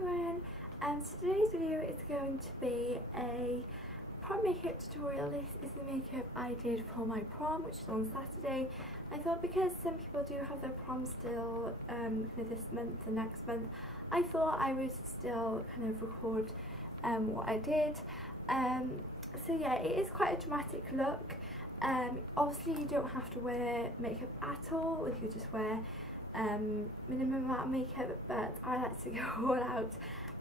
everyone, so today's video is going to be a prom makeup tutorial. This is the makeup I did for my prom, which is on Saturday. I thought because some people do have their prom still for this month and next month, I thought I would still kind of record what I did. So yeah, it is quite a dramatic look. Obviously you don't have to wear makeup at all, you could just wear minimum amount of makeup, but I like to go all out.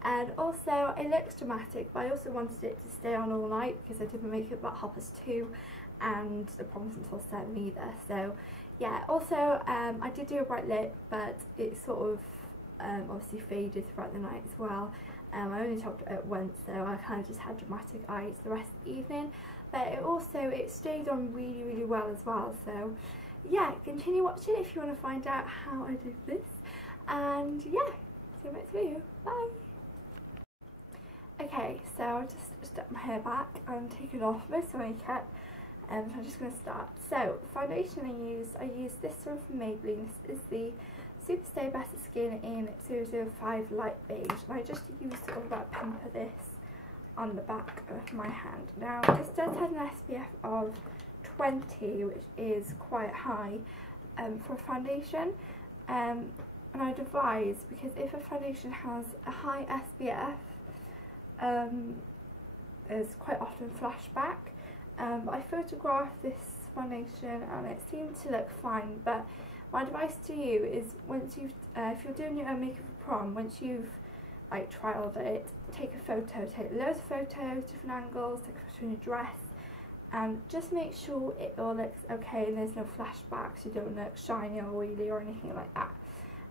And also it looks dramatic, but I also wanted it to stay on all night because I did my makeup about 2:30 and the prom wasn't until 7 either. So yeah, also I did do a bright lip, but it sort of obviously faded throughout the night as well. I only topped it once, so I kind of just had dramatic eyes the rest of the evening, but it stayed on really well as well. So yeah, continue watching if you want to find out how I did this, and yeah, see you next video. Bye. Okay, so I'll just step my hair back and taken off most of my makeup, so I'm just going to start. So the foundation I use this one from Maybelline. This is the Super Stay Better Skin in 005 Light Beige, and I just used sort of about pump of this on the back of my hand. Now this does have an SPF of 20, which is quite high for a foundation, and I'd advise, because if a foundation has a high SPF, there's quite often flashback. But I photographed this foundation and it seemed to look fine, but my advice to you is, once you've if you're doing your own makeup for prom, once you've like trialled it, take a photo, take loads of photos, different angles, take a photo in your dress, and just make sure it all looks okay and there's no flashbacks, you don't look shiny or oily or anything like that.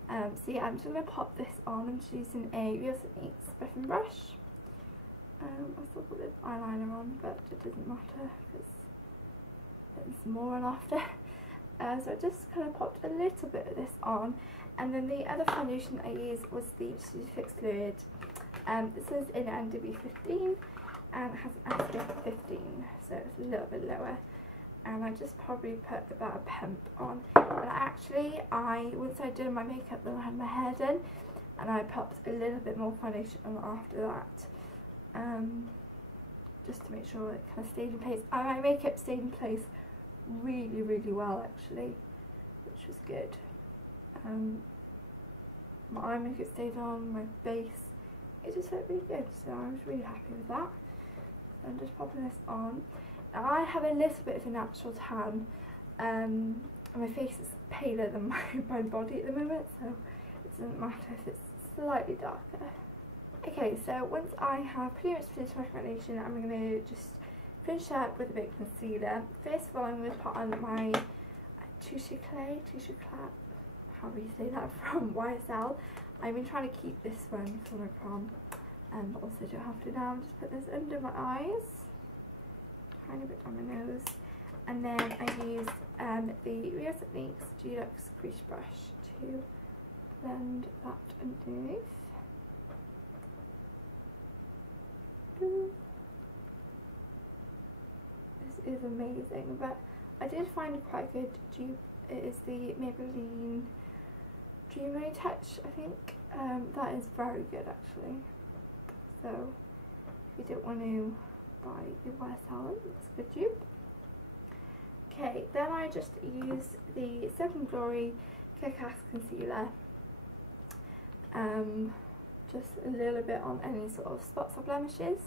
So yeah, I'm just going to pop this on. I'm just using a Real Techniques buffing brush. I still put this eyeliner on, but it doesn't matter because it's more on after. So I just kind of popped a little bit of this on, and then the other foundation I used was the Fix Fluid. This is in NW15 and it has an SPF 15, so it's a little bit lower. And I just probably put about a pump on. And actually, once I'd done my makeup, then I had my hair done, and I popped a little bit more foundation on after that. Just to make sure it kind of stayed in place. And my makeup stayed in place really well actually, which was good. My eye makeup stayed on, my base, it just looked really good, so I was really happy with that. So I'm just popping this on. Now I have a little bit of a natural tan, and my face is paler than my body at the moment, so it doesn't matter if it's slightly darker. Okay, so once I have pretty much finished my foundation, I'm going to just finish up with a bit of concealer. First of all, I'm going to put on my Touche Clap, however you say that, from YSL. I've been trying to keep this one for my prom, but also don't have to now. Just put this under my eyes, tiny bit on my nose, and then I use the Real Techniques Deluxe Crease Brush to blend that underneath. This is amazing, but I did find quite a good dupe. It is the Maybelline Dreamy Touch, I think. That is very good actually. So if you don't want to buy the YSL, it's a good dupe. Okay, then I just use the Silk & Glory Kick-Ass Concealer. Just a little bit on any sort of spots or blemishes.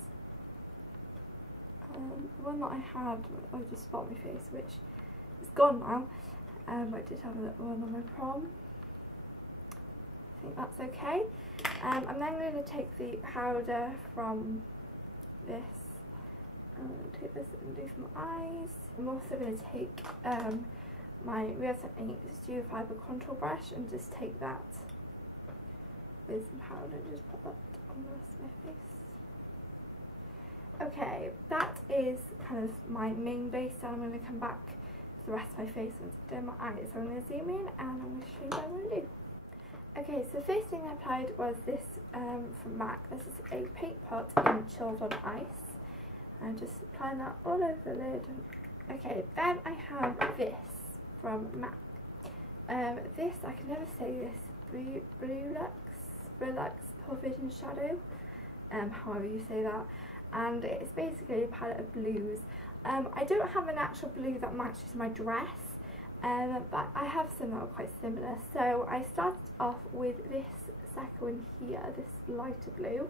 The one that I had, I just spot my face, which is gone now. I did have a little one on my prom. I think that's okay. I'm then going to take the powder from this. I'm going to take this and do some eyes. I'm also going to take my Real Techniques Dew Fibre Contour Brush and just take that with some powder and just put that on the rest of my face. Okay, that is kind of my main base, and I'm going to come back to the rest of my face once I've done my eyes. So I'm going to zoom in and I'm going to show you what I'm going to do. Okay, so the first thing I applied was this from MAC. This is a paint pot in Chilled on Ice. I'm just applying that all over the lid. Okay, then I have this from MAC. This, I can never say this, Brulux Pearl Vision shadow, however you say that, and it's basically a palette of blues. I don't have an actual blue that matches my dress, but I have some that are quite similar. So I started off with this second one here, this lighter blue,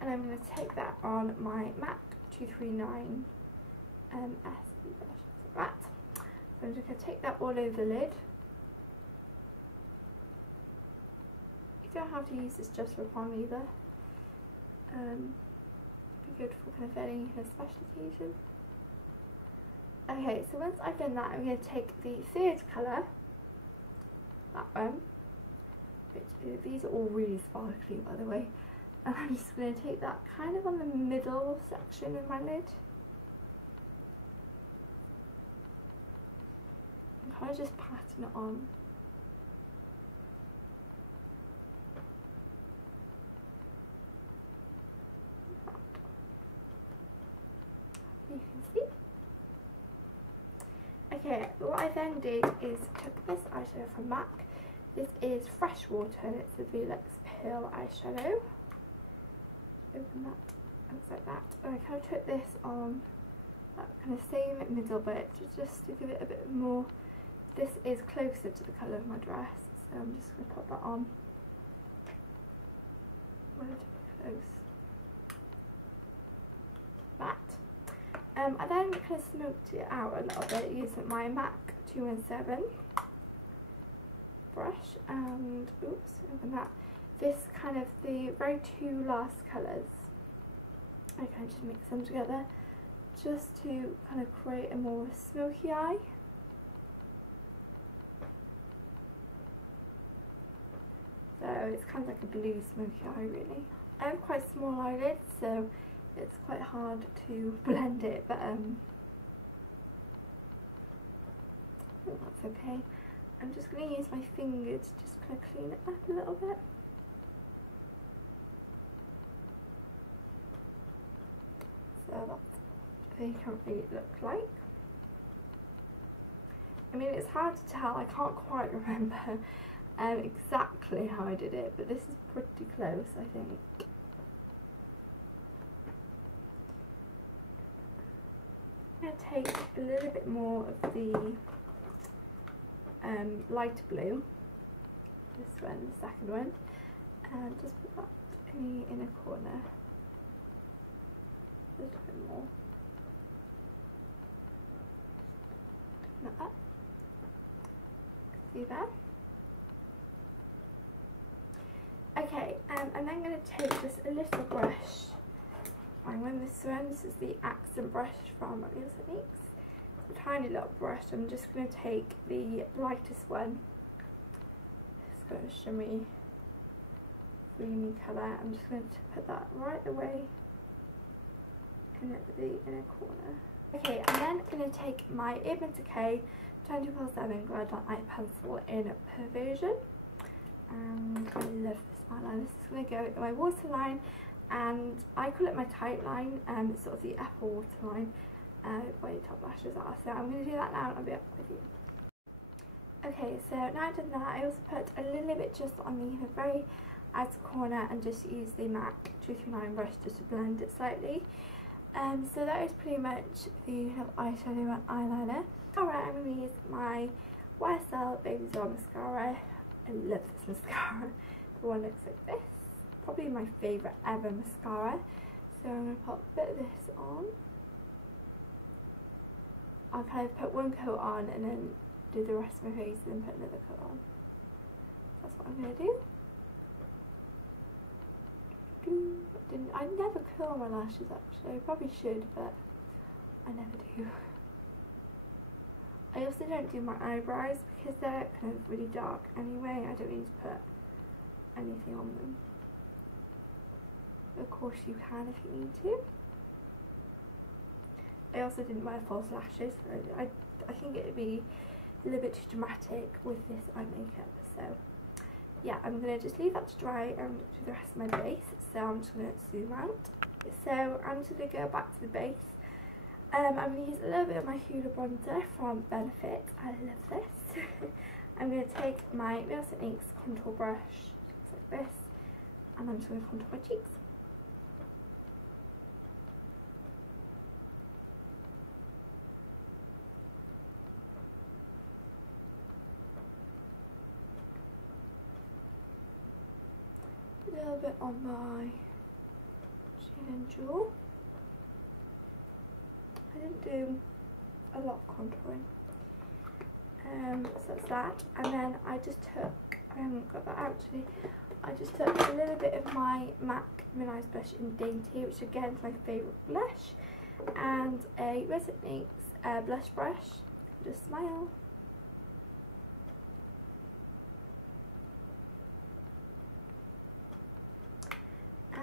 and I'm going to take that on my MAC 239 SE brush, like that. So I'm just going to take that all over the lid. You don't have to use this just for prom either. Be good for kind of any kind of special occasion. Okay, so once I've done that, I'm going to take the third colour, that one, which these are all really sparkly by the way, and I'm just going to take that kind of on the middle section of my lid. And kind of just patting it on. You can see. Okay, what I then did is took this eyeshadow from MAC. This is Freshwater and it's a Velux Pearl eyeshadow. Open that, looks like that. And I kind of took this on that kind of same middle bit just to give it a bit more. This is closer to the colour of my dress, so I'm just going to put that on relatively close. That. I then kind of smoked it out a little bit using my MAC 217 brush, and oops, open that. This kind of the very two last colours, I kind of just mix them together just to kind of create a more smoky eye. So it's kind of like a blue smoky eye really. I have quite small eyelids, so it's quite hard to blend it, but that's okay. I'm just going to use my finger to just kind of clean it up a little bit. So that's what they currently look like. I mean, it's hard to tell, I can't quite remember exactly how I did it, but this is pretty close, I think. I'm going to take a little bit more of the light blue, this one, the second one, and just put that in the inner corner, a little bit more. Open that up. See there? Okay, I'm then going to take just a little brush. I'm going this one. This is the accent brush from Real Techniques. It's a tiny little brush. I'm just going to take the lightest one. It's got a shimmy, creamy colour. I'm just going to put that right away in the inner corner. Okay, I'm then going to take my Urban Decay 24/7 Glide Light Pencil in Perversion. And I love this eyeliner. This is going to go in my waterline, and I call it my tight line, it's sort of the upper waterline where your top lashes are. So I'm going to do that now and I'll be up with you. Okay, so now I've done that, I also put a little bit just on the very outer corner and just use the MAC 239 brush just to blend it slightly. So that is pretty much the eyeshadow and eyeliner. Alright, I'm going to use my YSL Baby Zor mascara. I love this mascara. The one looks like this. Probably my favourite ever mascara. So I'm going to put a bit of this on. I'll kind of put one coat on and then do the rest of my face and then put another coat on. That's what I'm going to do. I never curl my lashes actually. I probably should, but I never do. I also don't do my eyebrows because they're kind of really dark anyway. I don't need to put anything on them. Of course you can if you need to. I also didn't wear false lashes. I think it would be a little bit too dramatic with this eye makeup. So yeah, I'm going to just leave that to dry and do the rest of my base. So I'm just going to zoom out. So I'm just going to go back to the base. I'm going to use a little bit of my Hoola bronzer from Benefit. I love this. I'm going to take my Real Techniques contour brush, just like this, and I'm just going to contour my cheeks. A little bit on my chin and jaw. I didn't do a lot of contouring. So that's that, and then I just took, I haven't got that out today, I just took a little bit of my MAC Minimize Blush in Dainty, which again is my favourite blush, and a Resonance blush brush. Just smile.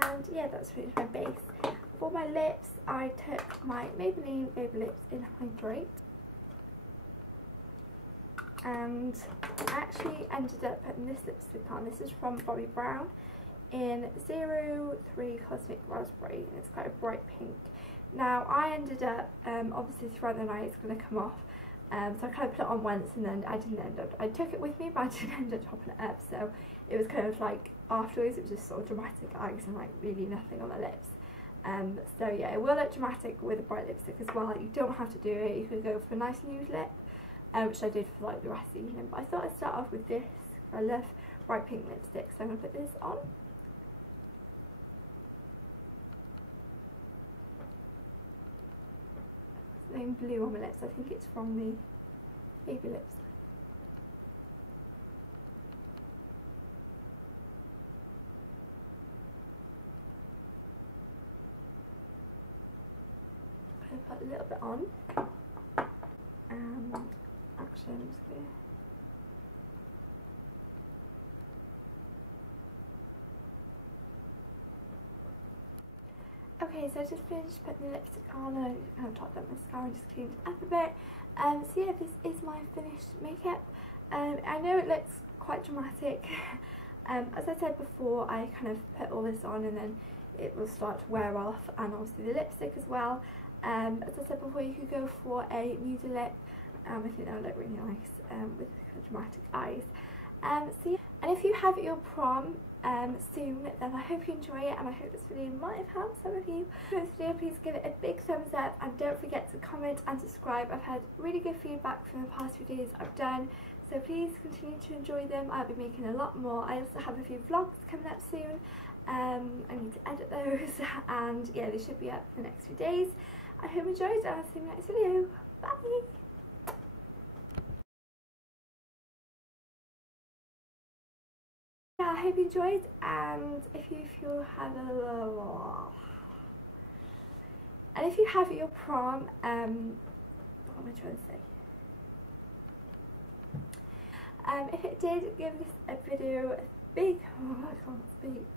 And yeah, that's pretty much my base. For my lips, I took my Maybelline Baby Lips in Hydrate. And I actually ended up putting this lipstick on. This is from Bobbi Brown in 03 Cosmic Raspberry, and it's quite a bright pink. Now I ended up, obviously throughout the night it's going to come off, so I kind of put it on once and then I didn't end up, I took it with me but I didn't end up topping it up, so it was kind of like afterwards it was just sort of dramatic eyes and like really nothing on my lips. So yeah, it will look dramatic with a bright lipstick as well. You don't have to do it, you could go for a nice nude lip. Which I did for like the rest of the evening, but I thought I'd start off with this. I love bright pink lipstick, so I'm going to put this on. Something blue on my lips, I think it's from the Baby Lips. I'm going to put a little bit on. Actually, I'm just going to... Okay, so I just finished putting the lipstick on and I kind of topped up mascara and just cleaned it up a bit. So yeah, this is my finished makeup. I know it looks quite dramatic. As I said before, I kind of put all this on and then it will start to wear off, and obviously the lipstick as well. As I said before, you could go for a nude lip. I think that would look really nice with kind of dramatic eyes. So yeah. And if you have your prom soon, then I hope you enjoy it, and I hope this video might have helped some of you. If you enjoyed this video, please give it a big thumbs up and don't forget to comment and subscribe. I've had really good feedback from the past videos I've done, so please continue to enjoy them. I'll be making a lot more. I also have a few vlogs coming up soon. I need to edit those and yeah, they should be up for the next few days. I hope you enjoyed, and I'll see you in the next video. Bye! Yeah, I hope you enjoyed, and if you have your prom, what am I trying to say? If it did, give this a video a big, I can't speak.